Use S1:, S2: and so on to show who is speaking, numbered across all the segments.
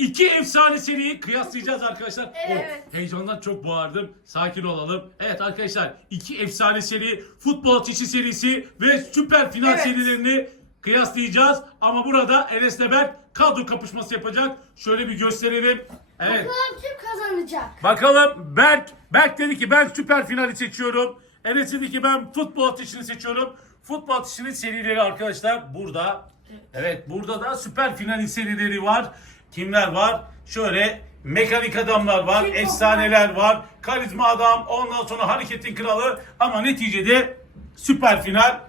S1: iki efsane seriyi kıyaslayacağız arkadaşlar.
S2: Evet.
S1: Oh, heyecandan çok bağırdım. Sakin olalım. Evet arkadaşlar iki efsane seri futbol ateşi serisi ve süper final
S2: Evet.
S1: serilerini kıyaslayacağız. Ama burada Enes Berk kadro kapışması yapacak. Şöyle bir gösterelim. Evet.
S2: Bakalım kim kazanacak?
S1: Bakalım Berk, Berk dedi ki ben süper finali seçiyorum. Enes dedi ki ben futbol ateşini seçiyorum. Futbol ateşinin serileri arkadaşlar burada. Evet burada da süper finalin serileri var. Kimler var? Şöyle mekanik adamlar var,
S2: Kim
S1: efsaneler var, karizma adam, ondan sonra hareketin kralı ama neticede süper final.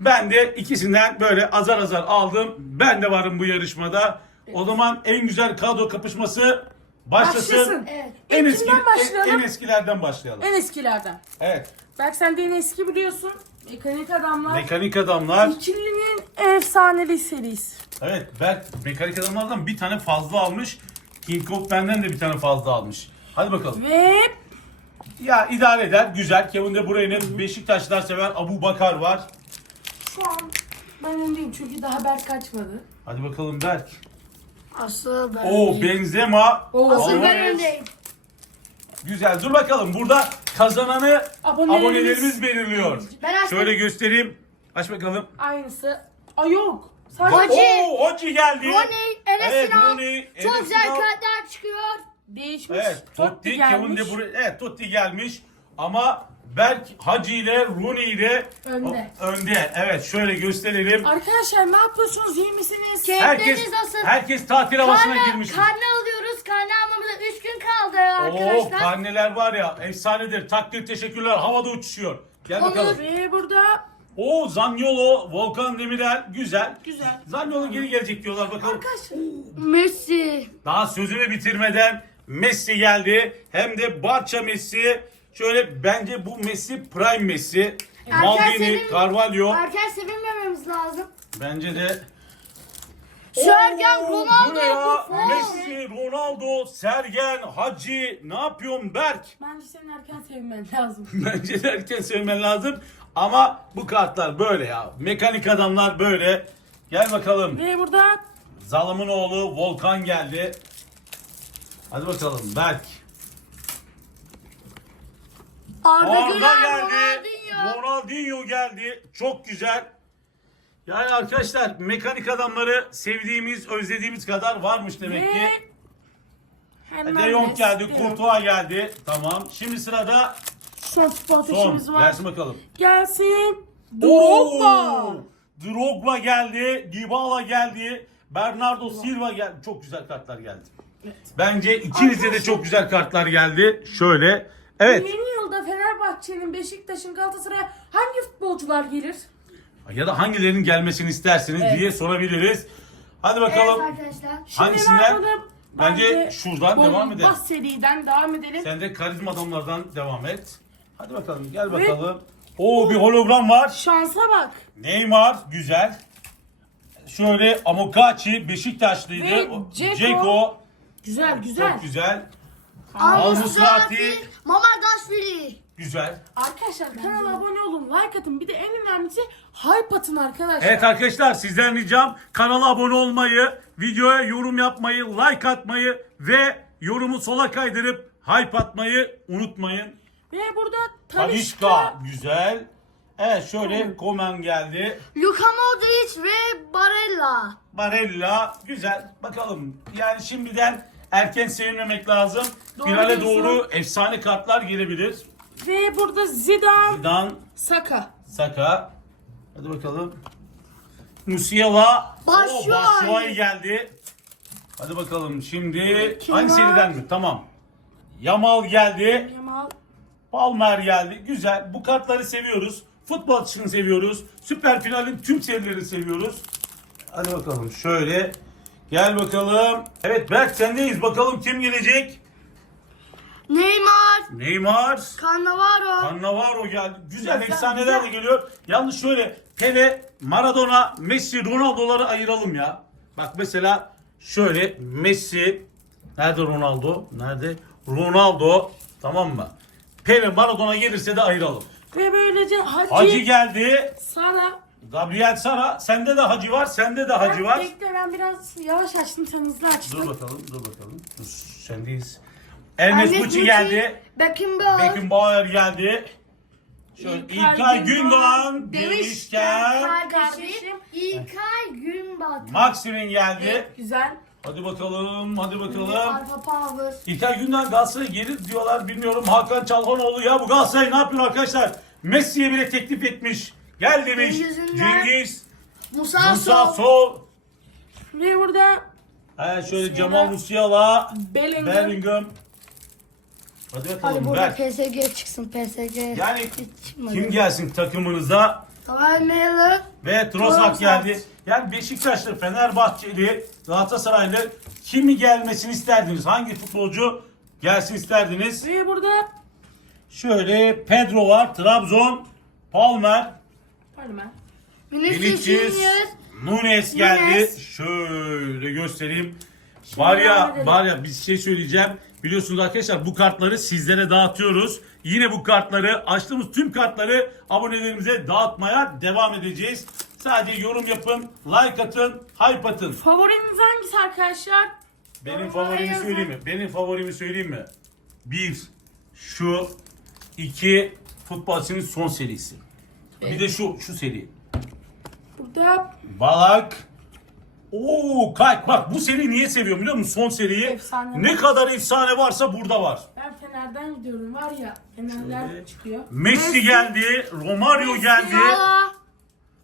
S1: Ben de ikisinden böyle azar azar aldım. Ben de varım bu yarışmada. O zaman en güzel kadro kapışması başlasın.
S3: Başlasın.
S2: Evet.
S1: En,
S3: İlkinden
S1: eski, en,
S3: başlayalım.
S1: en eskilerden başlayalım.
S3: En eskilerden.
S1: Evet.
S3: Bak sen de en eski biliyorsun. Mekanik adamlar.
S1: Mekanik adamlar.
S3: İkilinin efsanevi serisi.
S1: Evet Berk mekanik adamlardan bir tane fazla almış. King of benden de bir tane fazla almış. Hadi bakalım.
S3: Ve
S1: Ya idare eder. Güzel. Kevin De Bruyne'nin Beşiktaşlar sever. Abu Bakar var.
S3: şu an ben öndeyim çünkü daha Berk kaçmadı.
S1: Hadi bakalım Berk.
S2: Asıl ben.
S1: O Benzema.
S3: Oo.
S2: Asıl ben
S1: Alvarez.
S2: öndeyim.
S1: Güzel. Dur bakalım. Burada kazananı
S3: Abonelerimiz.
S1: abonelerimiz belirliyor.
S2: Ben açtım.
S1: Şöyle göstereyim. Aç bakalım.
S3: Aynısı. Ay yok. Sadece
S2: Hacı.
S1: Oo, Hoci geldi.
S2: Rooney, Enes
S1: Evet. Rooney,
S2: Çok güzel kartlar çıkıyor.
S3: değişmiş.
S1: Evet, Totti, Kevin
S3: gelmiş.
S1: De Bruyne, evet Totti gelmiş ama Berk Hacı ile Rooney ile
S3: Önde.
S1: önde. Evet, şöyle gösterelim.
S3: Arkadaşlar ne yapıyorsunuz? İyi misiniz?
S2: Ke-
S1: Herkes
S2: Keyifleriniz nasıl?
S1: herkes tatil havasına
S2: Karne,
S1: girmiş.
S2: karne alıyoruz. Karne almamıza 3 gün kaldı
S1: Oo,
S2: arkadaşlar.
S1: karneler var ya efsanedir. Takdir teşekkürler. Havada uçuşuyor. Gel
S2: Onur.
S1: bakalım.
S3: Ve burada
S1: Oo Zaniolo, Volkan Demirel güzel.
S3: güzel.
S1: Zaniolo geri gelecek diyorlar bakalım.
S3: Arkadaşlar
S2: Messi.
S1: Daha sözünü bitirmeden Messi geldi. Hem de Barça Messi. Şöyle bence bu Messi prime Messi. Maldini,
S2: sevim-
S1: Carvalho.
S2: Erken sevinmememiz lazım.
S1: Bence de
S2: Sergen
S1: Oo,
S2: Ronaldo.
S1: bu. Messi, Ronaldo, Sergen, Hacı. Ne yapıyorsun Berk?
S3: bence senin erken sevmen lazım.
S1: Bence de erken sevmen lazım. Ama bu kartlar böyle ya. Mekanik adamlar böyle. Gel bakalım.
S3: Ve burada
S1: Zalımın oğlu Volkan geldi. Hadi bakalım Berk.
S2: Arda
S1: Arda
S2: Güler,
S1: geldi.
S2: Ronaldinho.
S1: Ronaldinho geldi. Çok güzel. Yani arkadaşlar mekanik adamları sevdiğimiz, özlediğimiz kadar varmış demek ki.
S3: ve Hernandez.
S1: De Jong geldi,
S3: Jong.
S1: Courtois geldi. Tamam. Şimdi sırada
S3: Son futbol
S1: son.
S3: var.
S1: Gelsin bakalım.
S3: Gelsin. Drogba.
S1: Oo! Drogba geldi, Dybala geldi, Bernardo Silva geldi. Çok güzel kartlar geldi. Bence ikinize de çok güzel kartlar geldi. Şöyle. Evet.
S3: Yeni yılda Fenerbahçe'nin, Beşiktaş'ın, Galatasaray'a hangi futbolcular gelir?
S1: Ya da hangilerinin gelmesini istersiniz
S3: Evet.
S1: diye sorabiliriz. Hadi
S2: Evet
S1: bakalım.
S2: arkadaşlar.
S3: Şimdi
S1: Hangisinden?
S3: burada
S1: Bence şuradan devam edelim.
S3: Bombas seriden devam edelim.
S1: Sen de karizma adamlardan devam et. Hadi bakalım gel bakalım. Oo bir hologram var.
S3: Şansa bak.
S1: Neymar güzel. Şöyle Amokachi Beşiktaşlıydı.
S3: Ve
S1: O-
S3: Dzeko. Güzel güzel.
S1: çok güzel.
S2: Al
S1: Musrati.
S2: Mamardashvili.
S1: Güzel.
S3: Arkadaşlar kanala abone olun, like atın. Bir de en önemlisi hype atın arkadaşlar.
S1: Evet arkadaşlar sizden ricam kanala abone olmayı, videoya yorum yapmayı, like atmayı ve yorumu sola kaydırıp hype atmayı unutmayın.
S3: Ve burada
S1: Talişka
S3: Talişka.
S1: güzel. Evet şöyle Koman geldi.
S2: Luka Modric ve Barella.
S1: Barella güzel. Bakalım yani şimdiden erken sevinmemek lazım.
S3: Doğru
S1: Finale
S3: diyorsun.
S1: doğru efsane kartlar gelebilir.
S3: Ve burada Zidane,
S1: Dan,
S3: Saka.
S1: Saka. Hadi bakalım. Musiala.
S2: Batshuayi
S1: geldi. Hadi bakalım şimdi
S3: Kim
S1: hangi
S3: var?
S1: seriden mi? Tamam. Yamal geldi.
S3: Yamal.
S1: Palmer geldi. Güzel. Bu kartları seviyoruz. Futbol atışını seviyoruz. Süper finalin tüm serilerini seviyoruz. Hadi bakalım şöyle. Gel bakalım. Evet Berk sendeyiz. Bakalım kim gelecek?
S2: Neymar.
S1: Neymar.
S2: Cannavaro.
S1: Cannavaro geldi. Güzel,
S3: Güzel,
S1: efsaneler
S3: güzel.
S1: de geliyor. Yalnız şöyle Pele, Maradona, Messi, Ronaldo'ları ayıralım ya. Bak mesela şöyle Messi, nerede Ronaldo? Nerede? Ronaldo, tamam mı? Pele, Maradona gelirse de ayıralım.
S3: Ve böylece Hacı,
S1: Hacı geldi.
S3: Sara,
S1: Gabriel Sara. Sende de Hacı var. Sende de Hacı var.
S3: Bekle ben biraz yavaş açtım sen hızlı açtın.
S1: Dur bakalım. Dur bakalım. Dur, sendeyiz. Ernest
S2: Ernest
S1: geldi.
S2: Beckenbauer.
S1: Beckenbauer geldi. Şöyle
S3: İlkay
S1: İlkay
S3: Gündoğan demişken-
S2: Kardeşim. İlkay Günbatı.
S1: Maximin geldi.
S3: Evet, güzel.
S1: Hadi bakalım, hadi bakalım.
S2: Alfa Power.
S1: İlkay Gündoğan Galatasaray'a gelir diyorlar bilmiyorum. Hakan Çalhanoğlu ya bu Galatasaray ne yapıyor arkadaşlar? Messi'ye bile teklif etmiş. Gel demiş.
S2: Cengiz Ünder.
S1: Cengiz,
S2: Musa,
S1: Musa
S2: Sol.
S1: Sol.
S3: Ve burada
S1: He şöyle Cemal Musiala,
S3: Bellingham.
S1: Bellingham. Hadi
S2: Hadi
S1: bakalım
S2: burada
S1: Berk.
S2: PSG çıksın PSG.
S1: Yani
S2: Hiç çıkmadı.
S1: kim gelsin takımınıza?
S2: Meyler.
S1: Ve Trossard
S2: Trossard.
S1: geldi. Yani Beşiktaşlı, Fenerbahçeli, Galatasaraylı kimi gelmesini isterdiniz? Hangi futbolcu gelsin isterdiniz?
S3: ve burada
S1: Şöyle Pedro var, Trabzon, Palmer,
S3: pardon ben.
S2: Vinicius.
S1: Nunes geldi.
S2: Nunes.
S1: Şöyle göstereyim. Var ya, var ya bir şey söyleyeceğim. Biliyorsunuz arkadaşlar bu kartları sizlere dağıtıyoruz. Yine bu kartları, açtığımız tüm kartları abonelerimize dağıtmaya devam edeceğiz. Sadece yorum yapın, like atın, hype atın.
S3: Favoriniz hangisi arkadaşlar?
S1: Benim
S2: Yorumlara
S1: favorimi
S2: yazın.
S1: söyleyeyim mi? Benim favorimi söyleyeyim mi? Bir, şu, iki, futbolcunun son serisi. Bir de şu, şu seri.
S3: Burada
S1: Balak. Oo kalk bak bu seri niye seviyorum biliyor musun? Son seriyi.
S3: Efsane.
S1: Ne kadar efsane varsa burada var.
S3: ben Fener'den gidiyorum var ya. Fenerler
S1: Şöyle.
S3: çıkıyor.
S1: Messi,
S2: Messi.
S1: geldi, Romario geldi,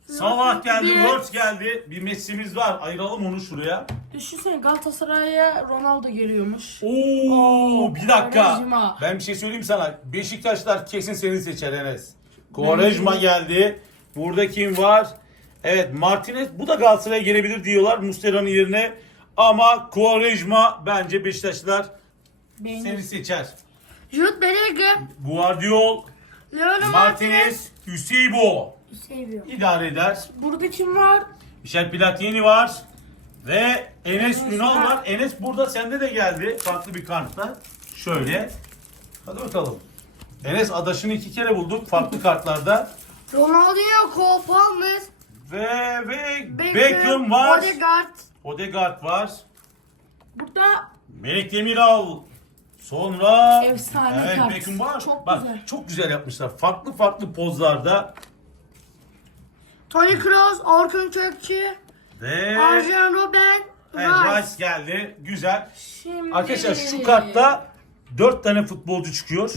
S2: Salah.
S1: Geldi,
S2: Bir.
S1: Geldi. Bir Messi'miz var. Ayıralım onu şuraya.
S3: Düşünsene Galatasaray'a Ronaldo geliyormuş.
S1: Oo bir dakika.
S3: Quaresma.
S1: Ben bir şey söyleyeyim sana. Beşiktaşlar kesin seni seçer Enes. Quaresma geldi. Burada kim var? Evet Martinez. Bu da Galatasaray'a gelebilir diyorlar Muslera'nın yerine. Ama Quaresma bence Beşiktaşlar
S3: Beğenir.
S1: seni seçer.
S2: Jude Bellingham.
S1: Guardiol,
S2: Leonardo Martinez.
S1: Hüseybo
S2: Seviyor.
S1: idare eder.
S3: Burada kim var?
S1: Michel Platini var. Ve Enes Ünal
S3: var.
S1: var. Enes burada sende de geldi. Farklı bir kartla. Şöyle. Hadi bakalım. Enes adaşını iki kere bulduk farklı kartlarda.
S2: Ronaldinho, Cole Palmer.
S1: Ve ve Beckham, var.
S2: Odegaard.
S1: Odegaard var.
S3: Burada
S1: Melek Demiral. Sonra
S3: Efsane
S1: evet,
S3: kart.
S1: Beckham var.
S3: Çok
S1: Bak,
S3: güzel.
S1: Çok güzel yapmışlar. Farklı farklı pozlarda.
S2: Toni Kroos, Orkun Kökçü.
S1: Ve
S2: Arjen Robben.
S1: evet,
S2: Rice.
S1: Rice geldi. Güzel.
S3: şimdi...
S1: Arkadaşlar şu kartta 4 tane futbolcu çıkıyor.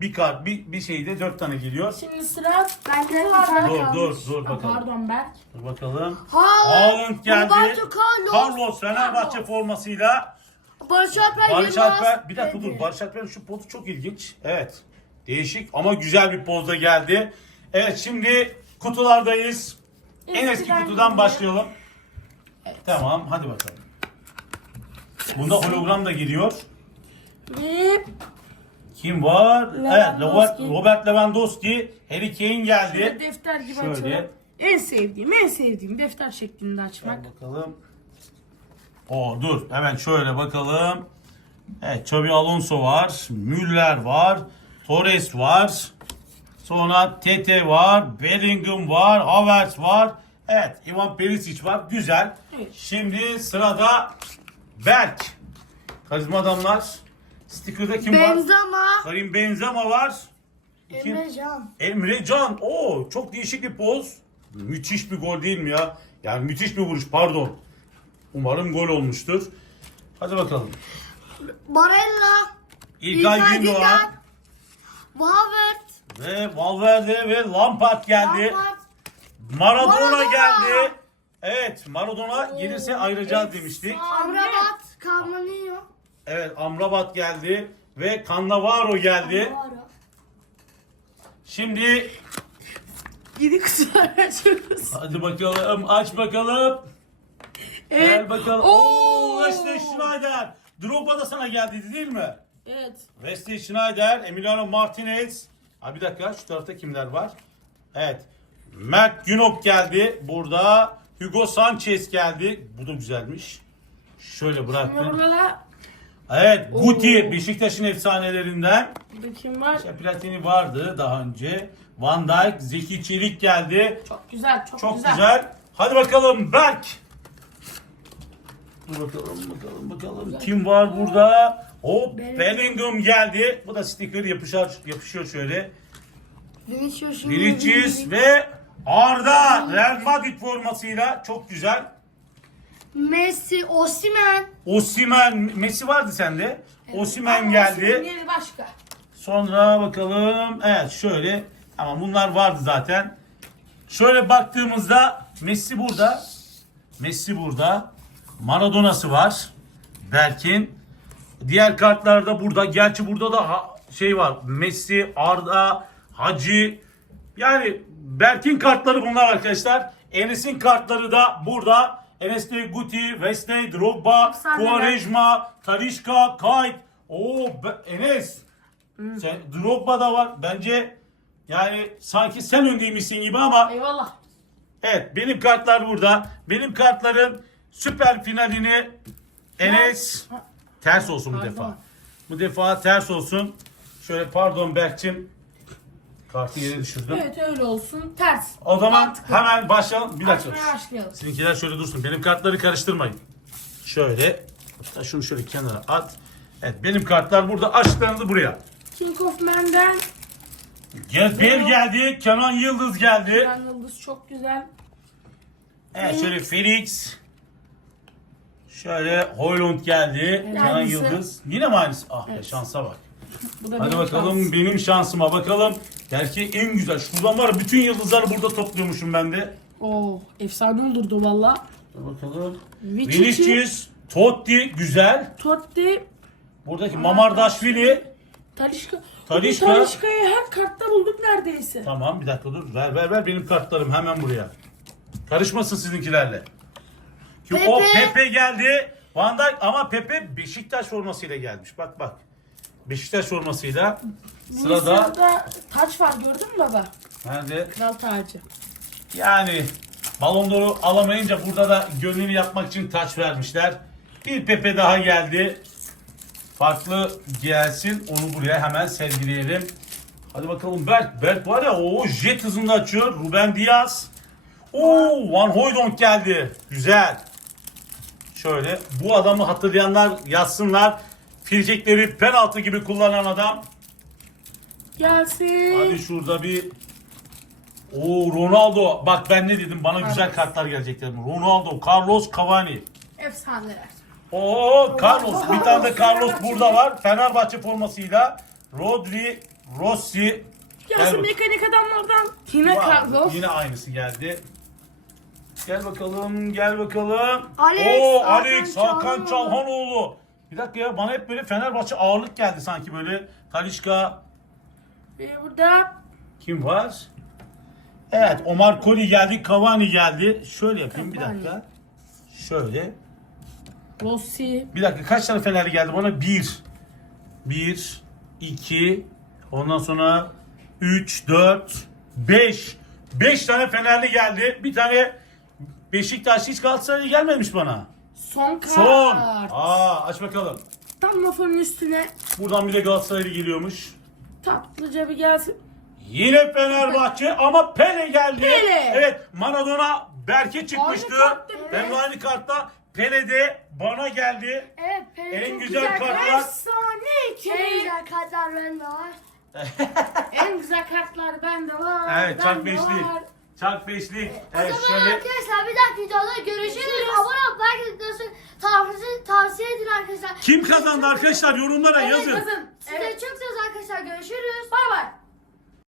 S1: Bir kart bir, bir şeyde 4 tane geliyor.
S3: Şimdi sıra
S2: Ben de bir
S3: Dur,
S2: tane
S1: Dur
S2: kalmış.
S1: dur dur bakalım.
S3: Pardon Berk.
S1: Dur bakalım.
S2: Haaland.
S1: Geldi.
S2: Roberto Carlos.
S1: Carlos Fenerbahçe formasıyla.
S2: Barış Alper
S1: Barış
S2: Yılmaz.
S1: Alper. Bir dakika dur.
S2: Dedi.
S1: Barış Alper'in şu pozu çok ilginç. Evet. Değişik ama güzel bir pozda geldi. Evet şimdi kutulardayız. En eski
S3: Eskiden
S1: kutudan
S3: gibi.
S1: başlayalım. Tamam hadi bakalım. Bunda hologram da geliyor.
S3: Ve
S1: Kim var? Evet,
S3: Lewandowski.
S1: Robert, Robert Lewandowski, Harry Kane
S3: şöyle
S1: geldi.
S3: defter gibi
S1: Şöyle.
S3: açalım. En sevdiğim, en sevdiğim defter şeklinde açmak.
S1: Gel bakalım. O dur hemen şöyle bakalım. Evet Xabi Alonso var, Müller var, Torres var. Sonra Tete var, Bellingham var, Havertz var. Evet Ivan Perisic var. Güzel.
S3: Evet.
S1: Şimdi sırada Berk. Karizma adamlar. Sticker'da kim var?
S2: Benzema.
S1: Karim Benzema var. Kim?
S2: Emre Can.
S1: Emre Can. Oo çok değişik bir poz. Müthiş bir gol değil mi ya? Yani müthiş bir vuruş pardon. Umarım gol olmuştur. Hadi bakalım.
S2: Barella.
S1: İlkay Gündoğan
S2: Havertz.
S1: ve Valverde ve Lampard geldi.
S2: Lampard.
S1: Maradona,
S2: Maradona.
S1: geldi. Evet Maradona gelirse ayıracağız demiştik.
S2: Amrabat. Carmenio.
S1: Evet Amrabat geldi ve Cannavaro geldi. Şimdi
S3: Yedi kutular açıyoruz.
S1: hadi bakalım aç bakalım.
S3: Evet.
S1: Gel bakalım.
S3: Oo.
S1: Oo, Wesley Schneider. Drogba da sana geldi değil mi?
S3: Evet.
S1: Wesley Schneider, Emiliano Martinez. Ha bir dakika şu tarafta kimler var? Evet. Mert Günok geldi. Burada Hugo Sanchez geldi. Bu da güzelmiş. Şöyle bıraktım.
S3: da
S1: Evet Guti
S3: Oo.
S1: Beşiktaş'ın efsanelerinden.
S3: Burada kim var?
S1: İşte Platini vardı daha önce. Van Dijk, Zeki Çelik geldi.
S3: Çok güzel, çok,
S1: Çok
S3: güzel.
S1: güzel. Hadi bakalım Berk. Dur bakalım bakalım bakalım. Kim var burada? Hop Bellingham geldi. Bu da sticker yapışar yapışıyor şöyle.
S2: Vinicius.
S1: Vinicius ve Arda Real Madrid formasıyla çok güzel.
S2: Messi, Osimhen.
S1: Osimhen, Messi vardı sende. Osimhen
S3: Ama
S1: geldi.
S3: Yeri başka.
S1: Sonra bakalım. Evet şöyle. Ama bunlar vardı zaten. Şöyle baktığımızda Messi burada. Messi burada. Maradona'sı var. Berk'in. Diğer kartlarda burada. Gerçi burada da şey var. Messi, Arda, Hacı. Yani Berk'in kartları bunlar arkadaşlar. Enes'in kartları da burada. Enes'te Guti, Wesley, Drogba. Quaresma, Talişka, Kayt. Oo Enes. Sen, Drogba da var. Bence yani sanki sen öndeymişsin gibi ama
S3: Eyvallah.
S1: evet benim kartlar burada. Benim kartların süper finalini Enes ters olsun bu
S3: Pardon.
S1: defa. Bu defa ters olsun. Şöyle pardon Berk'cim. Kartı yere düşürdüm.
S3: Evet öyle olsun. Ters.
S1: O zaman
S3: Mantıklı.
S1: hemen başlayalım. Bir dakika.
S3: Açmaya başlayalım.
S1: Sizinkiler şöyle dursun. Benim kartları karıştırmayın. Şöyle. Hatta şunu şöyle kenara at. Evet benim kartlar burada. Açtıklarınızı buraya.
S3: King of Man'den
S1: Gel, Bel geldi. Kenan Yıldız geldi.
S3: Ben Yıldız çok güzel.
S1: Evet şöyle Felix. Şöyle Hoylund geldi. Kenan
S3: Aynısı.
S1: Yıldız. Yine mi aynısı? Ah be
S3: Evet.
S1: şansa bak.
S3: Bu da
S1: Hadi
S3: benim
S1: bakalım
S3: şansım.
S1: benim şansıma bakalım. Belki en güzel. Şuradan var ya, bütün yıldızları burada topluyormuşum ben de.
S3: Oo, efsane olurdu valla.
S1: Dur bakalım.
S3: Vinicius.
S1: Vinicius, Totti güzel.
S3: Totti,
S1: Buradaki Mamardaşvili.
S3: Talişka.
S1: Talişka.
S3: Bu Talişka'yı her kartta bulduk neredeyse.
S1: Tamam bir dakika dur. Ver ver ver benim kartlarım hemen buraya. Karışmasın sizinkilerle. Ki o
S2: Pepe.
S1: Pepe geldi. Van Dijk ama Pepe Beşiktaş formasıyla gelmiş. Bak bak. Beşiktaş formasıyla. Sırada
S3: Sırada taç var gördün mü baba?
S1: nerede?
S3: Kral tacı.
S1: Yani Balon d'Or'u alamayınca burada da gönlünü yapmak için taç vermişler. Bir Pepe daha geldi. Farklı gelsin. Onu buraya hemen sergileyelim. Hadi bakalım Berk. Berk var ya o jet hızında açıyor. Ruben Diaz. Oo Van Hooydonk geldi. Güzel. Şöyle bu adamı hatırlayanlar yazsınlar. Filecekleri penaltı gibi kullanan adam.
S3: Gelsin.
S1: Hadi şurada bir Oo Ronaldo. Bak ben ne dedim bana güzel kartlar gelecek dedim. Ronaldo, Carlos Cavani.
S3: Efsaneler.
S1: Oo Carlos. Bir tane de Carlos burada var. Fenerbahçe formasıyla. Rodri, Rossi.
S3: Gelsin
S1: Gel
S3: mekanik adamlardan. Yine
S1: Var.
S3: Carlos.
S1: Yine aynısı geldi. Gel bakalım, gel bakalım.
S2: Alex,
S1: Oo
S2: Hakan
S1: Alex, Hakan
S2: Çalhanoğlu.
S1: Çalhanoğlu. Bir dakika ya bana hep böyle Fenerbahçe ağırlık geldi sanki böyle. Talişka,
S3: Ve burada
S1: Kim var? Evet Omar Koli geldi, Cavani geldi. Şöyle yapayım bir dakika. Şöyle.
S3: Rossi.
S1: Bir dakika kaç tane Fenerli geldi bana? Bir. Bir, iki, ondan sonra üç, dört, beş. Beş tane Fenerli geldi. Bir tane Beşiktaş hiç Galatasaraylı gelmemiş bana.
S3: Son kart.
S1: Son. Aa aç bakalım.
S3: Tam masanın üstüne
S1: Buradan bir de Galatasaraylı geliyormuş.
S3: tatlıca bir gelsin.
S1: Yine Fenerbahçe ama Pele geldi.
S3: Pele.
S1: Evet Maradona Berke çıkmıştı.
S3: Kartta
S1: Hem de aynı kartta Pele de bana geldi.
S2: Evet, Pele
S1: En
S2: çok
S1: güzel kartlar.
S3: Efsane
S2: En
S3: iki.
S2: güzel kartlar bende var.
S3: en güzel kartlar bende var.
S1: Evet çak
S3: bende
S1: beşli.
S3: var.
S1: Çak beşli.
S2: O
S1: Evet
S2: zaman
S1: şöyle.
S2: arkadaşlar bir dahaki videoda görüşürüz. Abone olup like videosu tavsiye, tavsiye edin arkadaşlar.
S1: Kim kazandı arkadaşlar yorumlara
S3: Evet,
S1: yazın.
S3: yazın.
S2: Size
S3: Evet.
S2: çok seviyoruz arkadaşlar. Görüşürüz.